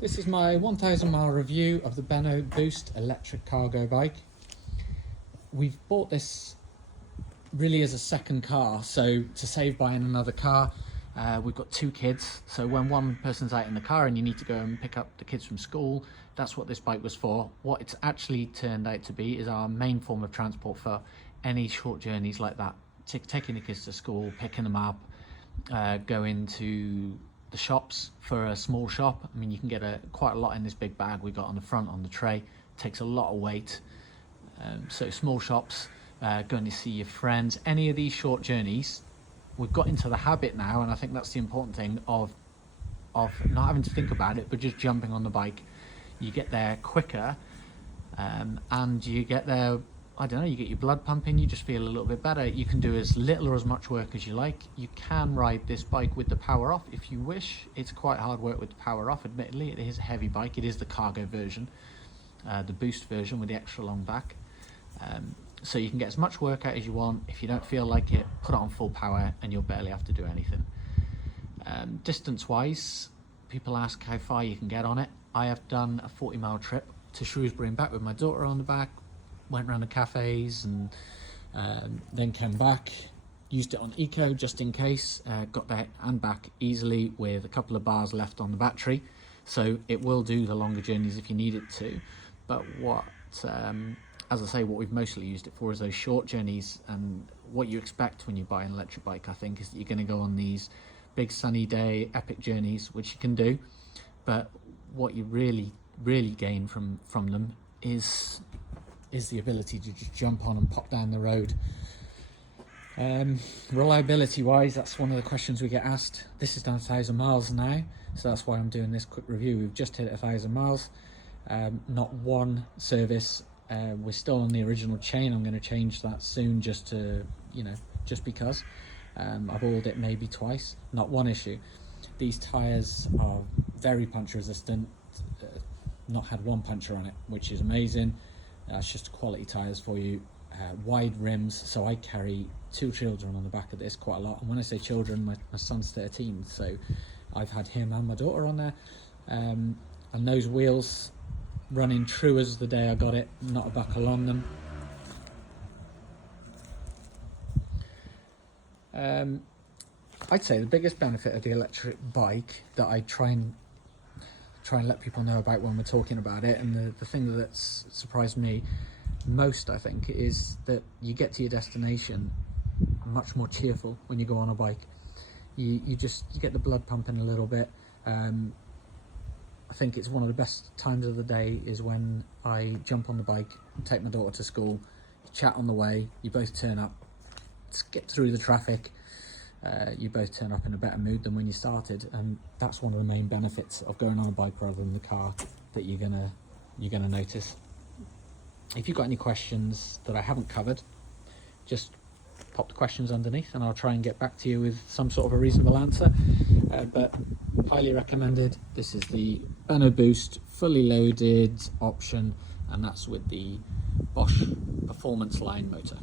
This is my 1,000 mile review of the Benno Boost electric cargo bike. We've bought this really as a second car, so to save buying another car. We've got 2 kids, so when one person's out in the car and you need to go and pick up the kids from school, that's what this bike was for. What it's actually turned out to be is our main form of transport for any short journeys like that. Taking the kids to school, picking them up, going to the shops for a small shop. I mean, you can get quite a lot in this big bag we got on the front on the tray. Takes a lot of weight. So small shops, going to see your friends, any of these short journeys. We've got into the habit now, and I think that's the important thing of not having to think about it, but just jumping on the bike. You get there quicker, and you get there, I don't know, you get your blood pumping, you just feel a little bit better. You can do as little or as much work as you like. You can ride this bike with the power off if you wish. It's quite hard work with the power off, admittedly. It is a heavy bike. It is the cargo version, the Boost version with the extra long back. So you can get as much work out as you want. If you don't feel like it, put it on full power and you'll barely have to do anything. Distance wise, people ask how far you can get on it. I have done a 40-mile trip to Shrewsbury and back with my daughter on the back. Went around the cafes and then came back. Used it on eco just in case. Got there and back easily with a couple of bars left on the battery. So it will do the longer journeys if you need it to. But as I say, what we've mostly used it for is those short journeys. And what you expect when you buy an electric bike, I think, is that you're going to go on these big sunny day epic journeys, which you can do. But what you really gain from them is the ability to just jump on and pop down the road. Reliability wise, that's one of the questions we get asked. This has done 1,000 miles now, so that's why I'm doing this quick review. We've just hit 1,000 miles, not one service. We're still on the original chain. I'm going to change that soon, just because. I've oiled it maybe twice, not one issue. These tyres are very punch resistant, not had one puncture on it, which is amazing. It's just quality tyres for you. Wide rims, so I carry 2 children on the back of this quite a lot. And when I say children, my son's 13, so I've had him and my daughter on there. And those wheels running true as the day I got it, not a buckle on them. I'd say the biggest benefit of the electric bike that I try and let people know about when we're talking about it, and the thing that's surprised me most, I think, is that you get to your destination much more cheerful when you go on a bike. You get the blood pumping a little bit. I think it's one of the best times of the day is when I jump on the bike, take my daughter to school, chat on the way, you both turn up, skip through the traffic. You both turn up in a better mood than when you started, and that's one of the main benefits of going on a bike rather than the car that you're gonna notice. If you've got any questions that I haven't covered, just pop the questions underneath and I'll try and get back to you with some sort of a reasonable answer. But highly recommended. This is the Benno Boost fully loaded option, and that's with the Bosch performance line motor.